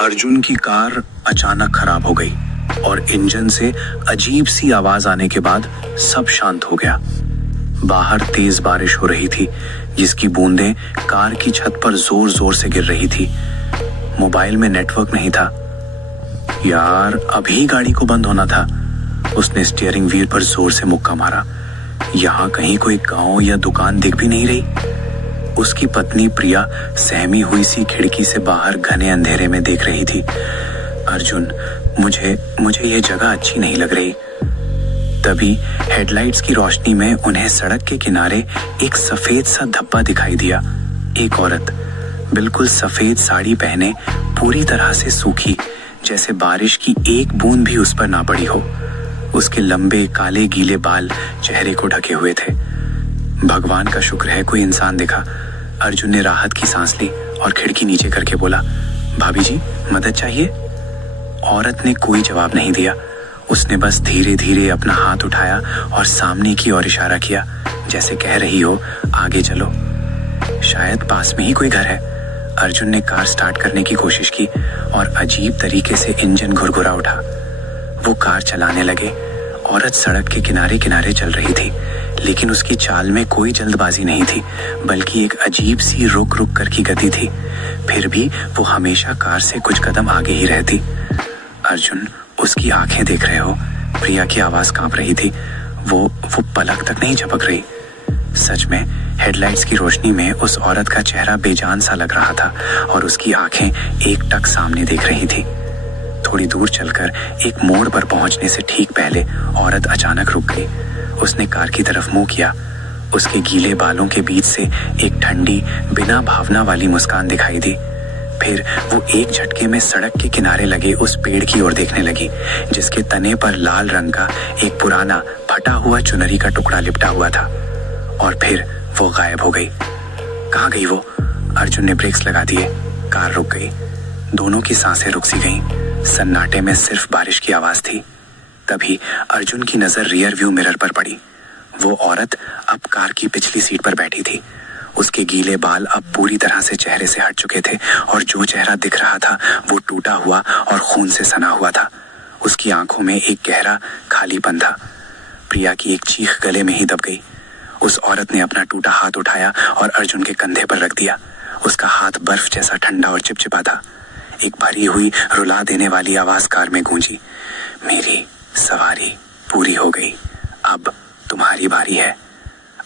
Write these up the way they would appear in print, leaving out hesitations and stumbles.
अर्जुन की कार अचानक खराब हो गई और इंजन से अजीब सी आवाज आने के बाद सब शांत हो गया। बाहर तेज बारिश हो रही थी जिसकी बूंदें कार की छत पर जोर जोर से गिर रही थी। मोबाइल में नेटवर्क नहीं था। यार, अभी गाड़ी को बंद होना था। उसने स्टीयरिंग व्हील पर जोर से मुक्का मारा। यहाँ कहीं कोई गांव या दुकान दिख भी नहीं रही। उसकी पत्नी प्रिया सहमी हुई सी खिड़की से बाहर घने अंधेरे में देख रही थी। अर्जुन, मुझे ये जगह अच्छी नहीं लग रही। तभी हेडलाइट्स की रोशनी में उन्हें सड़क के किनारे एक सफेद सा धब्बा दिखाई दिया। एक औरत बिल्कुल सफेद साड़ी पहने, पूरी तरह से सूखी, जैसे बारिश की एक बूंद भी उस पर ना पड़ी हो। उसके लंबे काले गीले बाल चेहरे को ढके हुए थे। भगवान का शुक्र है कोई इंसान दिखा। अर्जुन ने राहत की सांस ली और खिड़की नीचे करके बोला, भाभी जी, मदद चाहिए? औरत ने कोई जवाब नहीं दिया। उसने बस धीरे धीरे अपना हाथ उठाया और सामने की ओर इशारा किया, जैसे कह रही हो, आगे चलो। शायद पास में ही कोई घर है। अर्जुन ने कार स्टार्ट करने की कोशिश की और अजीब तरीके से इंजन घुरघुरा उठा। वो कार चलाने लगे। औरत सड़क के किनारे किनारे चल रही थी, लेकिन उसकी चाल में कोई जल्दबाजी नहीं थी, बल्कि एक अजीब सी रुक रुक कर की गति थी। फिर भी वो हमेशा कार से कुछ कदम आगे ही रहती। अर्जुन, उसकी आंखें देख रहे हो? प्रिया की आवाज कांप रही थी। वो पलक तक नहीं झपक रही। सच में हेडलाइट्स की रोशनी में उस औरत का चेहरा बेजान सा लग रहा था और उसकी आंखें एक टक सामने देख रही थी। थोड़ी दूर चलकर एक मोड़ पर पहुंचने से ठीक पहले औरत अचानक रुक गई। उसने कार की तरफ मुंह किया। उसके गीले बालों के बीच से एक ठंडी, बिना भावना वाली मुस्कान दिखाई दी। फिर वो एक झटके में सड़क के किनारे लगे उस पेड़ की ओर देखने लगी, जिसके तने पर लाल रंग का एक पुराना फटा हुआ चुनरी का टुकड़ा लिपटा हुआ था। और फिर वो गायब हो गई। कहाँ गई वो? अर्जुन ने ब्रेक्स लगा दिए। कार रुक गई। दोनों की सांसें रुक सी गईं। सन्नाटे में सिर्फ बारिश की आवाज थी। तभी अर्जुन की नजर रियर व्यू मिरर पर पड़ी। वो औरत अब कार की पिछली सीट पर बैठी थी। उसके गीले बाल अब पूरी तरह से चेहरे से हट चुके थे और जो चेहरा दिख रहा था वो टूटा हुआ और खून से सना हुआ था। उसकी आंखों में एक गहरा खालीपन था। प्रिया की एक चीख गले में ही दब गई। उस औरत ने अपना टूटा हाथ उठाया और अर्जुन के कंधे पर रख दिया। उसका हाथ बर्फ जैसा ठंडा और चिपचिपा था। एक भरी हुई, रुला देने वाली आवाज कार में गूंजी, मेरी सवारी पूरी हो गई, अब तुम्हारी बारी है।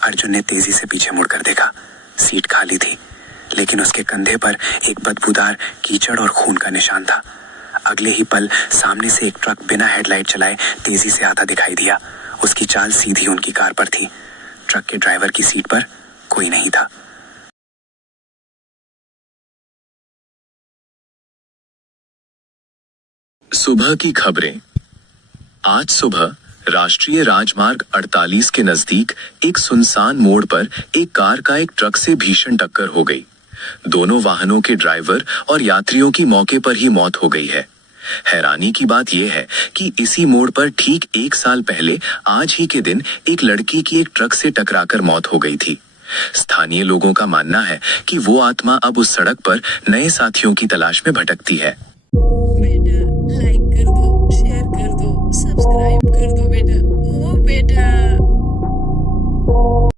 अर्जुन ने तेजी से पीछे मुड़कर देखा। सीट खाली थी, लेकिन उसके कंधे पर एक बदबूदार कीचड़ और खून का निशान था। अगले ही पल सामने से एक ट्रक बिना हेडलाइट चलाए तेजी से आता दिखाई दिया। उसकी चाल सीधी उनकी कार पर थी। ट्रक के ड्राइवर की सीट पर कोई नहीं था। सुबह की खबरें। आज सुबह राष्ट्रीय राजमार्ग 48 के नजदीक एक सुनसान मोड़ पर एक कार का एक ट्रक से भीषण टक्कर हो गई। दोनों वाहनों के ड्राइवर और यात्रियों की मौके पर ही मौत हो गई है। हैरानी की बात यह है कि इसी मोड़ पर ठीक 1 साल पहले आज ही के दिन एक लड़की की एक ट्रक से टकराकर मौत हो गई थी। स्थानीय लोगों का मानना है कि वो आत्मा अब उस सड़क पर नए साथियों की तलाश में भटकती है। बेटा, लाइक कर दो, शेयर कर दो, सब्सक्राइब कर दो बेटा। ओ बेटा।